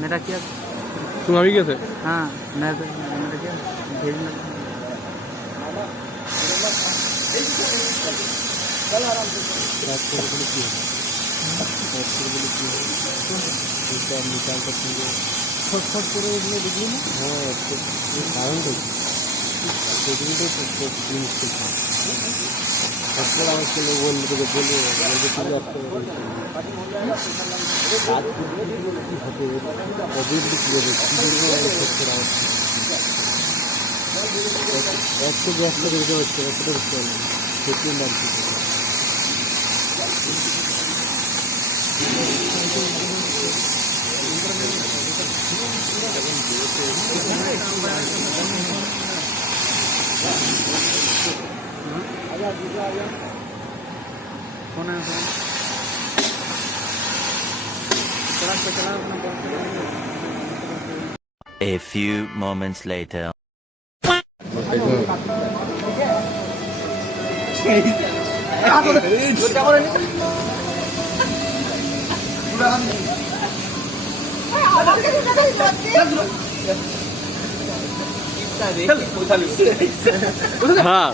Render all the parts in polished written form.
मेरा किया तुम अभी कैसे? हाँ मेरा किया भेजना निकाल सकते फट करे बिजली में। हाँ कारण तो आवाज के लोग बोल बोले একশো গ্যাস করে দিতে হচ্ছে এতটা বুঝতে পারলাম সেটির নাম কি A few moments later. हाँ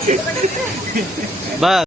बस